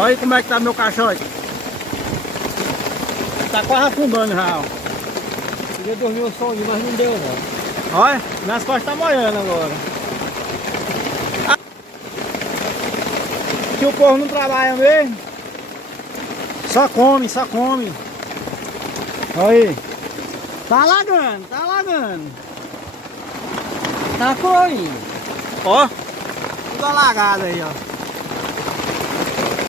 Olha aí como é que tá meu caixote. Tá quase afundando já, ó. Queria dormir um soninho, mas não deu não. Olha, minhas costas tá molhando agora. Que o povo não trabalha mesmo. Só come, só come. Olha aí. Tá alagando, tá alagando. Tá fluindo. Ó, tudo alagado aí, ó.